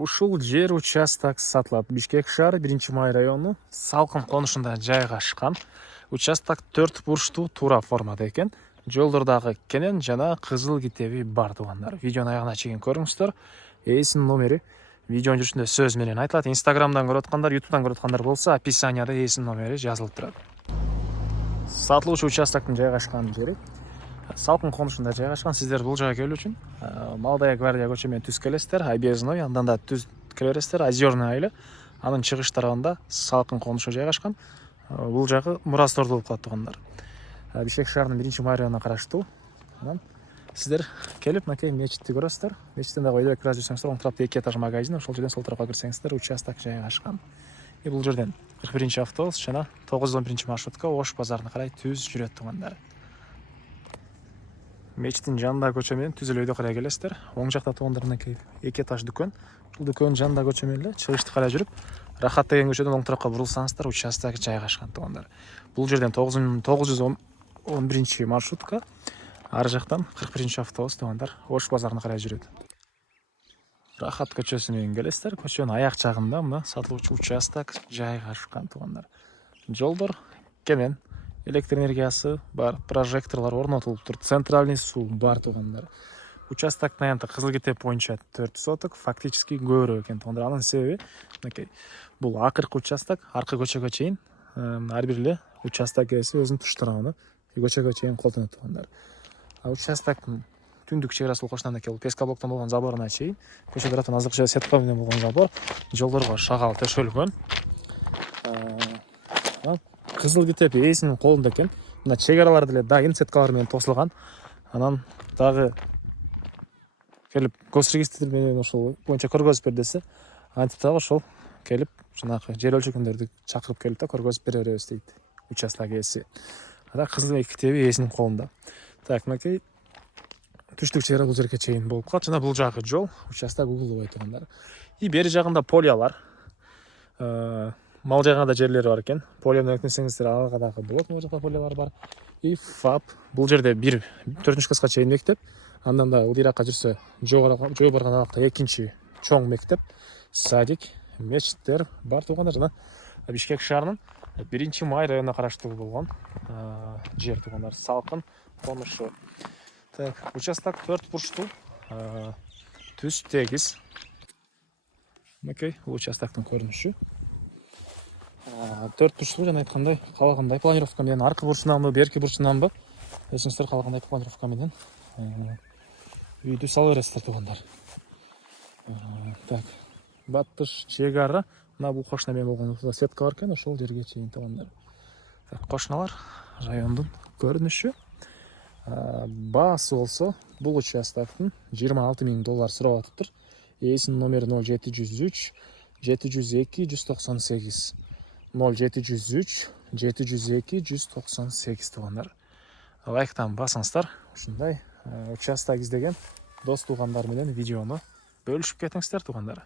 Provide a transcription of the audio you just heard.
Ушул жер участок сатылат. Бишкек шаары 1-май району Салкын конушунда жайгашкан. Участок 4 бурчтуу туура формада экен. Жолдордагы кенен жана кызыл китеби бар туугандар. Видеонун аягына чейин көрүңүздөр. Ээсинин номери видеонун жүрүшүндө сөз менен айтылат. Инстаграмдан көрүп аткандар, ютубдан көрүп аткандар болсо, описанияда ээсинин номери жазылып турат. Сатылуучу участоктун жайгашкан жери Салкын конушунда жайгашкан. Сиздер бул жайга келүү үчүн Молодая гвардия көчө менен түз келесиздер, Объездной, андан да түз келе бересиздер, Озерный айылы. Анын чыгыш тарабында Салкын конушу жайгашкан. Бул жагы Мурасторду болуп калат туугандар. Бишкек шаарынын 1-май районуна караштуу. Анан сиздер келип, мынакей мечитти көрөсүздөр. Мечиттен дагы өйдөрөөк бир аз жүрсөңүздөр, оң тарапта 2 этаж магазин, ошол жерден сол тарапка кирсеңиздер, участок жайгашкан. Бул жерден 41-автобус жана 911-маршрутка Ош базарына карай түз жүрөт туугандар. Мечиттин жанындагы көчө менен түз эле өйдө карай келесиздер. Оң жакта туугандар мынакей 2 этаж дүкөн. Ушул дүкөнүн жанындагы көчө менен эле чыгышты карай жүрүп, Рахат деген көчөдөн оң тарапка бурулсаңыздар, участок жайгашкан туугандар. Бул жерден 911-маршрутка, ар жактан 41-автобус туугандар Ош базарына карай жүрөт. Рахат көчөсү менен келесиздер. Көчөнүн аяк жагында мына сатылуучу участок жайгашкан туугандар. Жолдор кенен, электр энергиясы бар, прожекторлор орнотулуп тур, центральный суу бар туугандар. Участоктун аянты кызыл китеп боюнча 4 соток, фактически көбүрөөк экен туугандар. Анын себеби мынакей. Бул акыркы участок, аркы көчөгө чейин ар бир эле участок ээси өзүнүн туштурагын көчөгө чейин колдонот туугандар. Участоктун түндүк чегарасы болуп калышынан пескоблоктон болгон заборуна чейин, көчө тараптан азыркы сетка менен болгон забор, жолдорго шагал төшөлгөн. Кызыл китеп ээсинин колунда экен. Мына чегаралар деле дайын, сеткалар менен тосулган. Анан дагы келип госрегистр менен ошол боюнча көргөзүп бер десе, антип дагы ошол келип жанагы жер өлчөгөндөрдү чакырып келип да көргөзүп бере беребиз дейт участок ээси. Ада кызыл китеби ээсинин колунда. Так, мынакей түштүк чегара бул жерге чейин болуп калат. Жана бул жагы жол, участок угулубай туугандар. Бери жагында полиялар. Мал жайганда жерлери бар экен. Полия менен өкмөсөңүздөр ага дагы болот, могу жакта полиялар бар. ФАП, бул жерде 4 класска чейин мектеп. Андан да ылдыйракка жүрсө, жөө барган абакта 2-чи чоң мектеп, садик, мечиттер бар туугандар. Жана Бишкек шаарынын 1-май районуна караштуу болгон жер туугандар, Салкын конушу. Так, участок 4 бурчтуу, түз тегиз. Мынакей бул участоктун көрүнүшү. 4 бурчтуу жана айткандай, каалагандай планировка менен аркы бурчунанбы, берки бурчунанбы, эсиңиздер каалагандай планировка менен үйдү сала бересиздер туугандар. Так, батыш чегара, мына бул кошуна менен болгон сетка бар экен, ошол жерге чейин туугандар. Так, кошуналар, райондун көрүнүшү. Баасы болсо, бул участоктун $26,000 сурап атыптыр. Ээсинин номери 0703 702 198. 0703 702 198 туугандар. Лайктан басыңыздар. Ушундай участок издеген дос туугандар менен видеону бөлүшүп кетиңиздер туугандар.